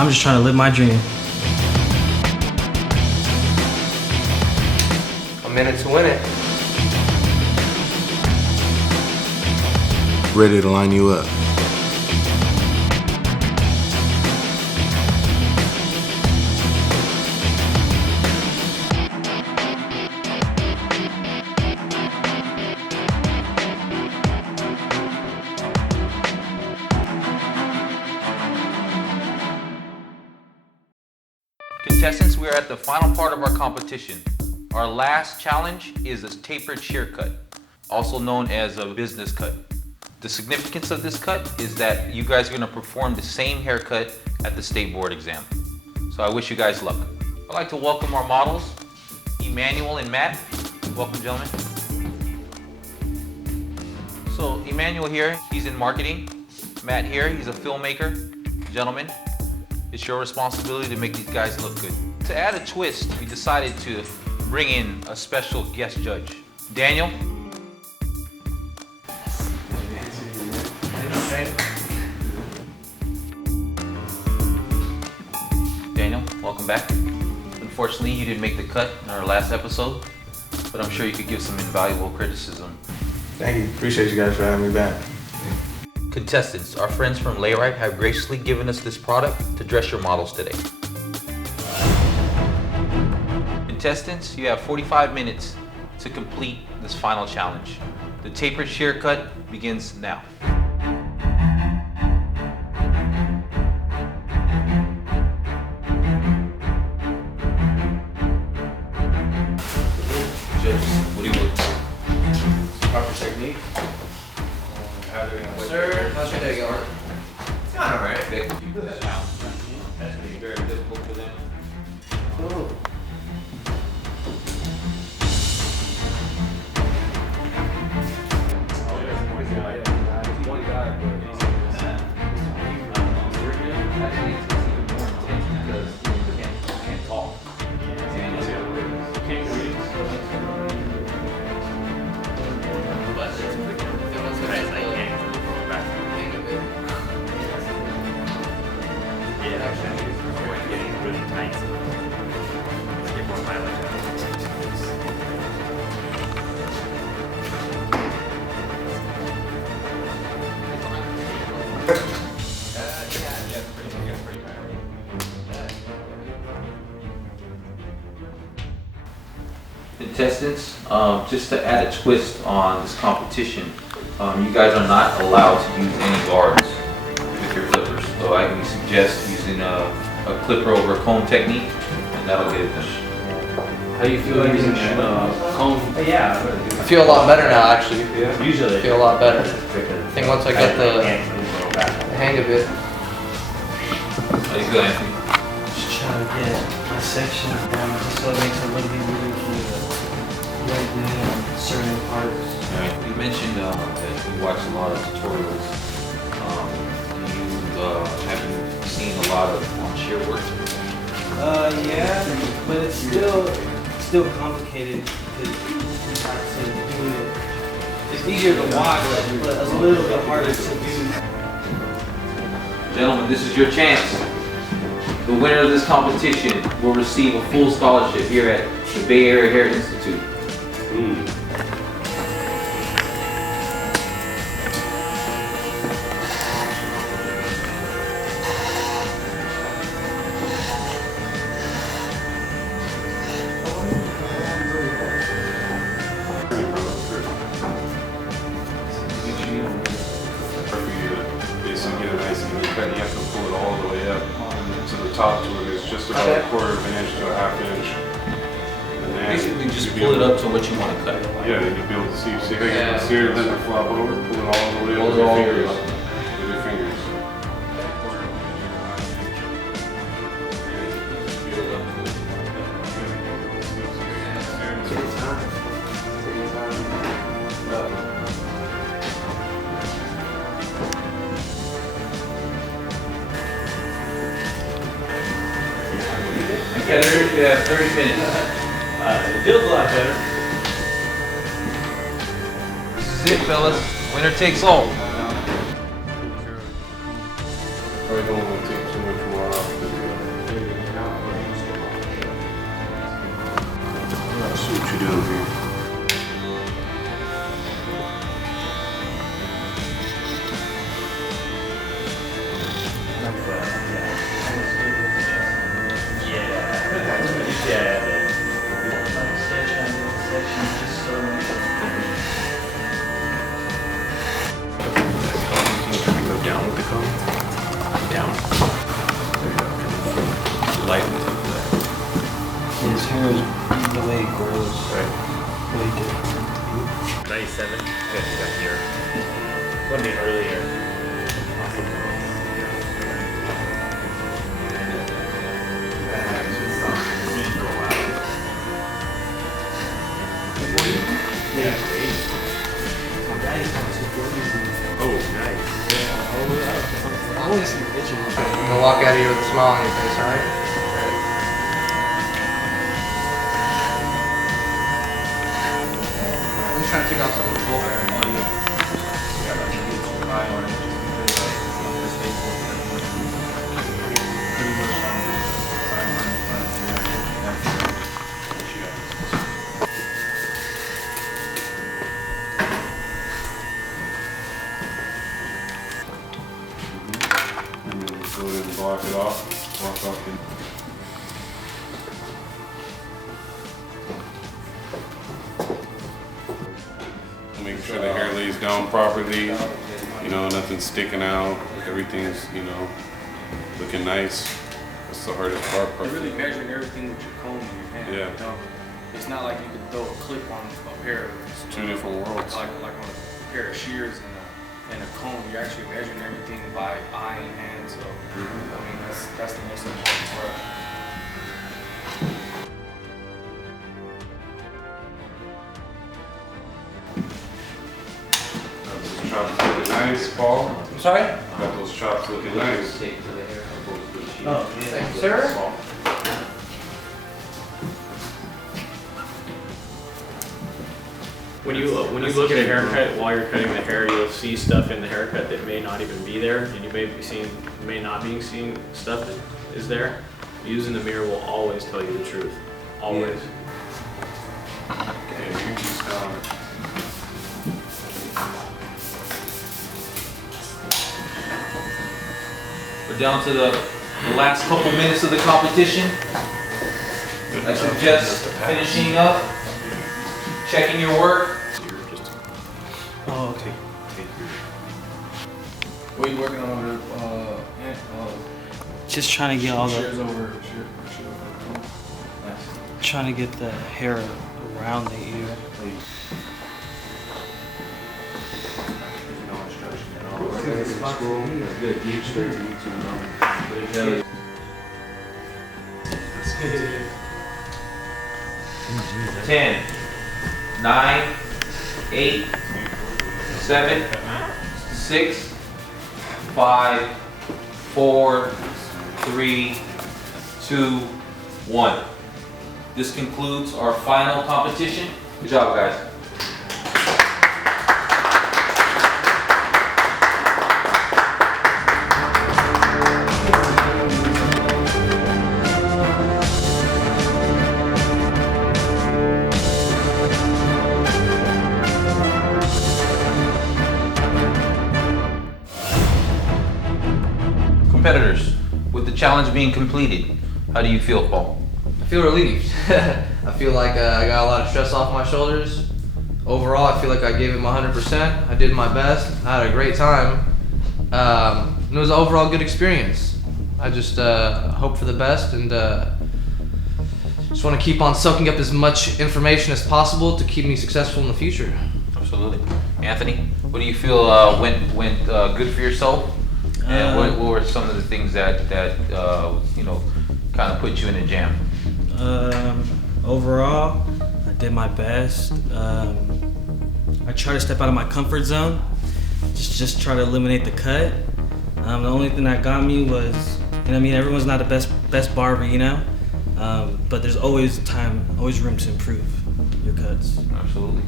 I'm just trying to live my dream. A minute to win it. Ready to line you up. Contestants, we are at the final part of our competition. Our last challenge is a tapered shear cut, also known as a business cut. The significance of this cut is that you guys are going to perform the same haircut at the state board exam. So I wish you guys luck. I'd like to welcome our models, Emmanuel and Matt. Welcome, gentlemen. So Emmanuel here, he's in marketing. Matt here, he's a filmmaker. Gentlemen, it's your responsibility to make these guys look good. To add a twist, we decided to bring in a special guest judge. Daniel. Daniel, welcome back. Unfortunately, you didn't make the cut in our last episode, but I'm sure you could give some invaluable criticism. Thank you. Appreciate you guys for having me back. Contestants, our friends from Layrite have graciously given us this product to dress your models today. Contestants, you have 45 minutes to complete this final challenge. The tapered shear cut begins now. Judges, what do you look for? Proper technique. Sir, how's your day going? It's going alright. That's going to be very difficult for them. Cool. Actually, it's even more intense because you can't talk. Contestants, just to add a twist on this competition, you guys are not allowed to use any guards with your clippers. So I can suggest using a clipper over comb technique, and that'll get it done. How do you feel using comb? Yeah. I feel a lot better now, actually. Usually. I feel a lot better. I think once I got the hang of it. How you feel, Anthony? Just trying to get my section down just so it makes it a little bit easier for me to right there certain parts. Alright, you mentioned that you watch a lot of tutorials. Have you seen a lot of shear work? Yeah, but it's still complicated because it's hard to do it. It's easier to watch, but a little bit harder to do. Gentlemen, this is your chance. The winner of this competition will receive a full scholarship here at the Bay Area Hair Institute. You have to pull it all the way up to the top to where it's just about a quarter of an inch to a half inch. And then Basically, just pull it up to what you want to cut. yeah, then you'll be able to see. See how you can see it, then to flop it over, pull it all the way up Pull with it your all the way fingers. up. With your fingers. Yeah, 30 minutes. It feels a lot better. This is it, fellas. Winner takes all. Probably don't want to take too much more off. 97. Got here. Wouldn't be earlier. Yeah. Oh, nice. I want to see the picture. You're gonna walk out of here with a smile on your face, alright? I'm just trying to take off some of the bull hair on you. Go ahead and block it off. Walk off in. Make sure the hair lays down properly. You know, nothing's sticking out. Everything's, you know, looking nice. That's the hardest part. You're really measuring everything with your comb in your hand. Yeah. You know? It's not like you can throw a clip on a pair of It's two different worlds. like on a pair of shears and a comb. You're actually measuring everything by eye and hand. So I mean that's the most important part. Those chops looking nice, Paul. I'm sorry? Got those chops looking nice. Oh, yeah. Thank you, sir. When you look at a haircut while you're cutting the hair, you'll see stuff in the haircut that may not even be there, and you may not be seeing stuff that is there. Using the mirror will always tell you the truth. Always. Okay, you just We're down to the last couple minutes of the competition. I suggest finishing up, checking your work. Oh, okay. What are you working on? Just trying to get all Shears the, over. trying to get the hair around the ear. Ten, 9, 8, 7, 6, 5, 4, 3, 2, 1. This concludes our final competition. Good job, guys. Competitors, with the challenge being completed, how do you feel, Paul? I feel relieved. I feel like I got a lot of stress off my shoulders. Overall, I feel like I gave it my 100%. I did my best. I had a great time. It was an overall good experience. I just hope for the best and just want to keep on soaking up as much information as possible to keep me successful in the future. Absolutely. Anthony, what do you feel went good for yourself? And what were some of the things that you know, kind of put you in a jam? Overall, I did my best. I try to step out of my comfort zone. Just try to eliminate the cut. The only thing that got me was, you know what I mean, everyone's not the best barber, you know? But there's always room to improve your cuts. Absolutely.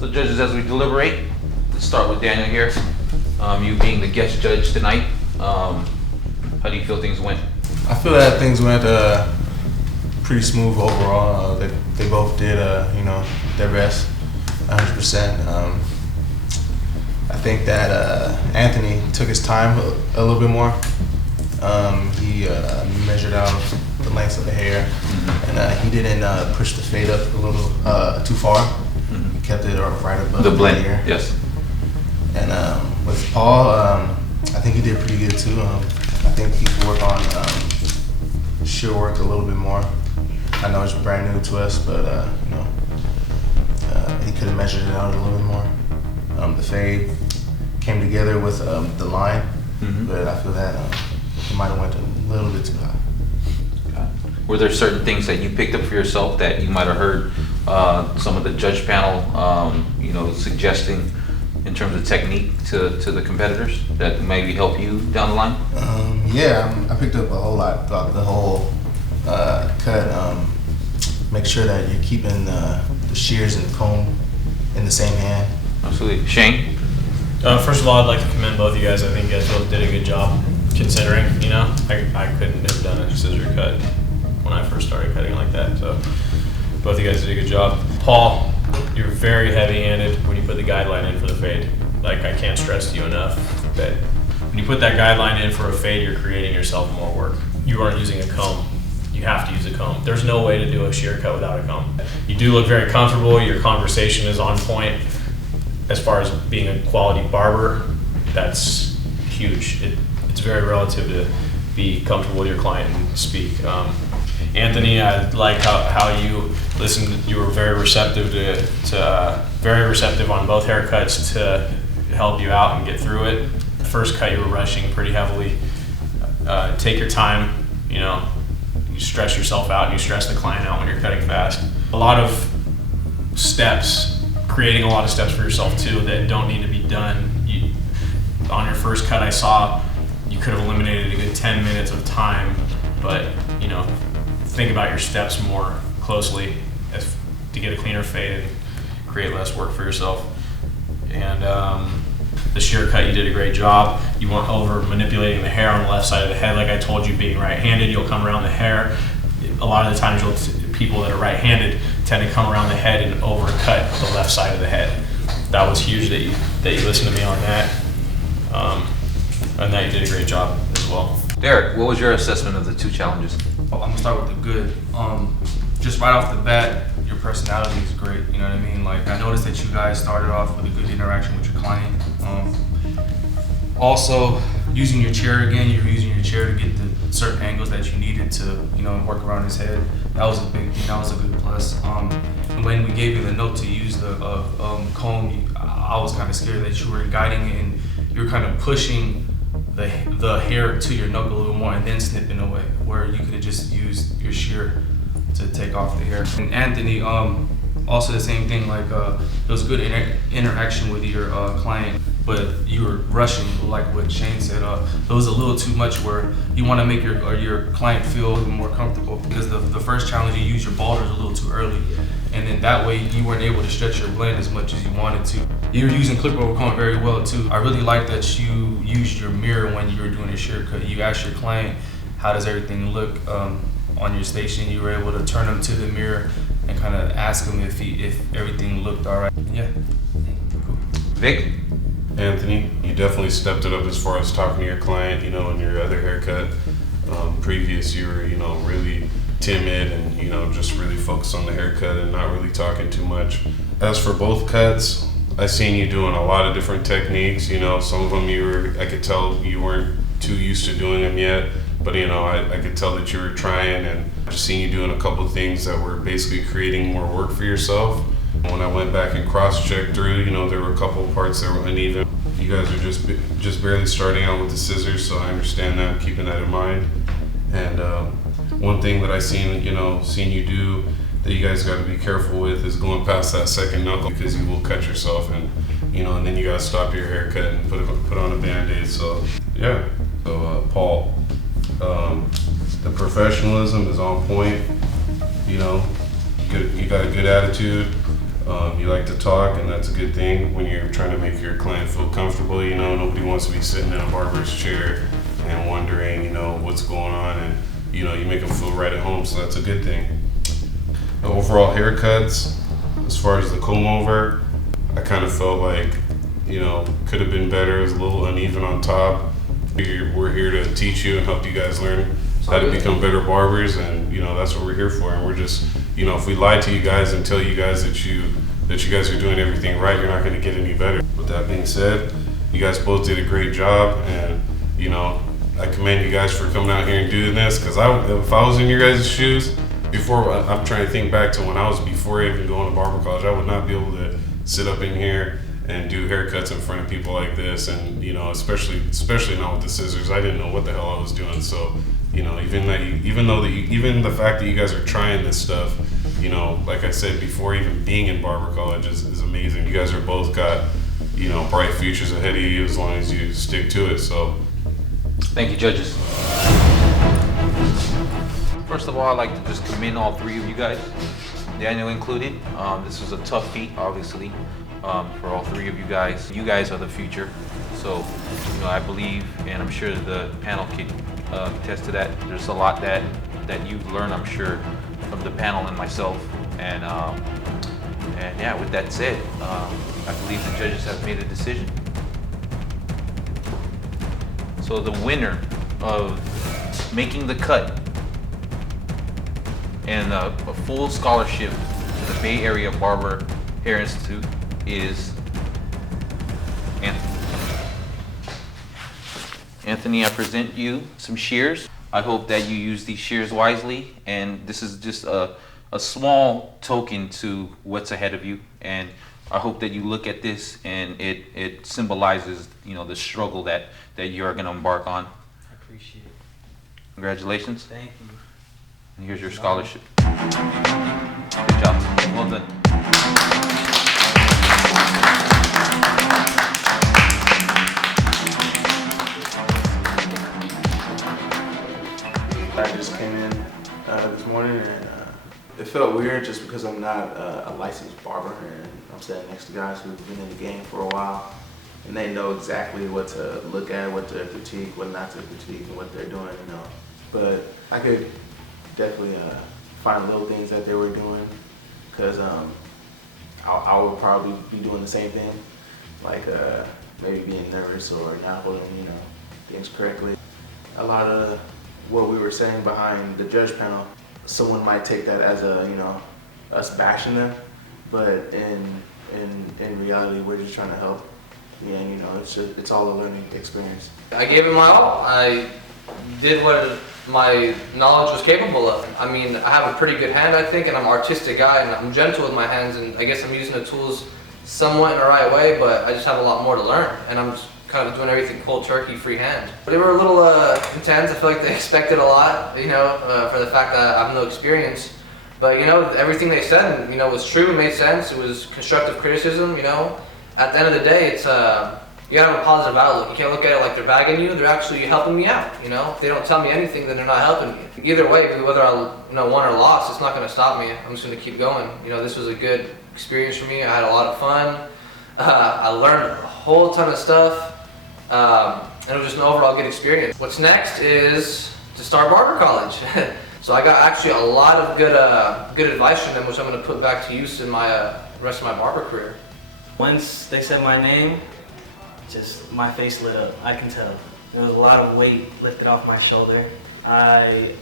So judges, as we deliberate, let's start with Daniel here. You being the guest judge tonight, how do you feel things went? I feel that things went pretty smooth overall. They both did, you know, their best, 100%. I think that Anthony took his time a little bit more. He measured out the lengths of the hair, and he didn't push the fade up a little too far. He kept it right above The blend, ear. yes. And with Paul, I think he did pretty good too. I think he could work on shear work a little bit more. I know it's brand new to us, but you know, he could have measured it out a little bit more. The fade came together with the line, but I feel that it might have went a little bit too high. Were there certain things that you picked up for yourself that you might have heard some of the judge panel, suggesting in terms of technique to the competitors that maybe help you down the line? I picked up a whole lot throughout the whole cut. Make sure that you're keeping the shears and the comb in the same hand. Absolutely. Shane? First of all, I'd like to commend both of you guys. I think you guys both did a good job considering, I couldn't have done a scissor cut when I first started cutting like that. So both of you guys did a good job. Paul, you're very heavy-handed when you put the guideline in for the fade. Like, I can't stress to you enough that when you put that guideline in for a fade, you're creating yourself more work. You aren't using a comb. You have to use a comb. There's no way to do a shear cut without a comb. You do look very comfortable. Your conversation is on point. As far as being a quality barber, that's huge. It's very relative to be comfortable with your client and speak. Anthony, I like how you listened. You were very receptive very receptive on both haircuts to help you out and get through it. The first cut you were rushing pretty heavily. Take your time. You stress yourself out and you stress the client out when you're cutting fast. A lot of steps, creating a lot of steps for yourself too that don't need to be done. On your first cut, I saw you could have eliminated a good 10 minutes of time, but think about your steps more closely to get a cleaner fade and create less work for yourself. And the shear cut, you did a great job. You weren't over manipulating the hair on the left side of the head. Like I told you, being right-handed, you'll come around the hair. A lot of the times, people that are right-handed tend to come around the head and overcut the left side of the head. That was huge that you listened to me on that, and that you did a great job as well. Derek, what was your assessment of the two challenges? I'm gonna start with the good. Just right off the bat, your personality is great. You know what I mean? Like, I noticed that you guys started off with a good interaction with your client. Also, using your chair again, you were using your chair to get the certain angles that you needed to, work around his head. That was a big thing. That was a good plus. And when we gave you the note to use the comb, I was kind of scared that you were guiding it and you were kind of pushing the hair to your knuckle a little more and then snipping away, where you could have just used your shear to take off the hair. And Anthony, also the same thing, like it was good interaction with your client, but you were rushing, like what Shane said. It was a little too much where you want to make your client feel a little more comfortable, because the first challenge you used your balders a little too early, and then that way you weren't able to stretch your blend as much as you wanted to. You were using clip over comb very well too. I really like that you used your mirror when you were doing your shear cut. You asked your client, how does everything look on your station? You were able to turn them to the mirror and kind of ask him if everything looked all right. Yeah. Cool. Vic? Anthony, you definitely stepped it up as far as talking to your client, in your other haircut. Previous, you were, really timid and, just really focused on the haircut and not really talking too much. As for both cuts, I seen you doing a lot of different techniques. Some of them I could tell you weren't too used to doing them yet, but I could tell that you were trying, and I just seen you doing a couple of things that were basically creating more work for yourself. When I went back and cross-checked through, there were a couple of parts that were uneven. You guys are just barely starting out with the scissors, so I understand that. I'm keeping that in mind. And one thing that I seen you do that you guys got to be careful with is going past that second knuckle, because you will cut yourself, and and then you got to stop your haircut and put on a Band-Aid. So yeah. So Paul, the professionalism is on point. You got a good attitude. You like to talk, and that's a good thing when you're trying to make your client feel comfortable. Nobody wants to be sitting in a barber's chair and wondering, what's going on, and you make them feel right at home. So that's a good thing. The overall haircuts, as far as the comb over, I kind of felt like, could have been better. It was a little uneven on top. We're here to teach you and help you guys learn how to become better barbers, and that's what we're here for. And we're just, if we lie to you guys and tell you guys that you guys are doing everything right, you're not going to get any better. With that being said, you guys both did a great job, and I commend you guys for coming out here and doing this, because if I was in your guys' shoes, I'm trying to think back to when I was before even going to barber college, I would not be able to sit up in here and do haircuts in front of people like this, and you know, especially not with the scissors. I didn't know what the hell I was doing. So, you know, even the fact that you guys are trying this stuff, you know, like I said before, even being in barber college is amazing. You guys are both got, you know, bright futures ahead of you as long as you stick to it. So, Thank you, judges. First of all, I'd like to just commend all three of you guys, Daniel included. This was a tough feat, obviously, for all three of you guys. You guys are the future. So, you know, I believe, and I'm sure the panel can attest to that. There's a lot that you've learned, I'm sure, from the panel and myself. And yeah, with that said, I believe the judges have made a decision. So the winner of making the cut and a full scholarship to the Bay Area Barber Hair Institute is Anthony. Anthony, I present you some shears. I hope that you use these shears wisely, and this is just a small token to what's ahead of you. And I hope that you look at this and it symbolizes, you know, the struggle that you're going to embark on. I appreciate it. Congratulations. Thank you. And here's your scholarship. Good job. Well done. I just came in this morning, and it felt weird just because I'm not a licensed barber, and I'm sitting next to guys who've been in the game for a while, and they know exactly what to look at, what to critique, what not to critique, and what they're doing, you know. But I could definitely find little things that they were doing, because I would probably be doing the same thing, like maybe being nervous or not holding, you know, things correctly. A lot of what we were saying behind the judge panel, someone might take that as a, you know, us bashing them, but in reality, we're just trying to help. Yeah, and, you know, it's all a learning experience. I gave it my all. I did what my knowledge was capable of. I mean, I have a pretty good hand, I think, and I'm an artistic guy, and I'm gentle with my hands, and I guess I'm using the tools somewhat in the right way, but I just have a lot more to learn, and I'm just kind of doing everything cold turkey, freehand. They were a little intense. I feel like they expected a lot, you know, for the fact that I have no experience. But, you know, everything they said, you know, was true, it made sense, it was constructive criticism, you know. At the end of the day, it's, you gotta have a positive outlook. You can't look at it like they're bagging you, they're actually helping me out, you know. If they don't tell me anything, then they're not helping me. Either way, whether I, you know, won or lost, it's not gonna stop me. I'm just gonna keep going. You know, this was a good experience for me. I had a lot of fun. I learned a whole ton of stuff. And it was just an overall good experience. What's next is to start barber college. So I got actually a lot of good advice from them, which I'm going to put back to use in my rest of my barber career. Once they said my name, just my face lit up. I can tell. There was a lot of weight lifted off my shoulder. I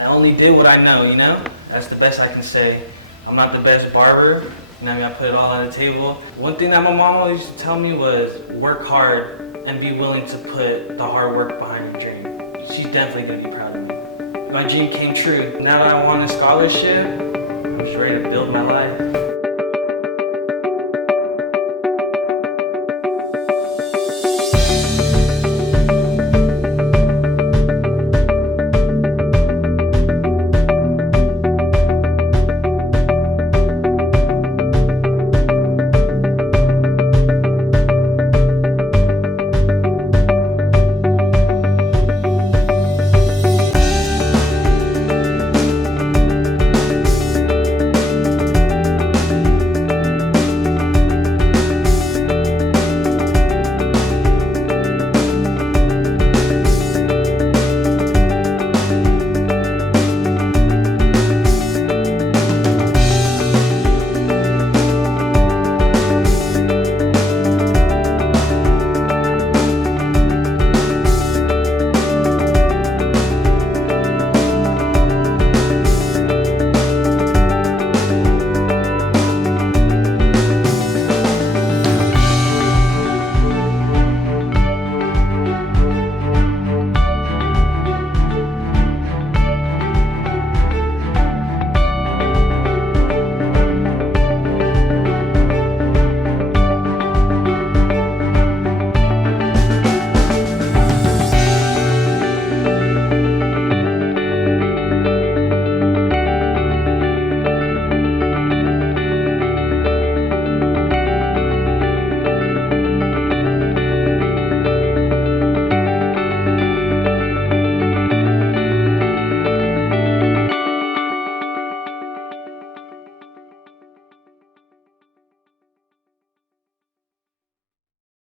only did what I know, you know? That's the best I can say. I'm not the best barber. You know what I mean? I put it all on the table. One thing that my mom always used to tell me was work hard and be willing to put the hard work behind your dream. She's definitely gonna be proud of me. My dream came true. Now that I won a scholarship, I'm just ready to build my life.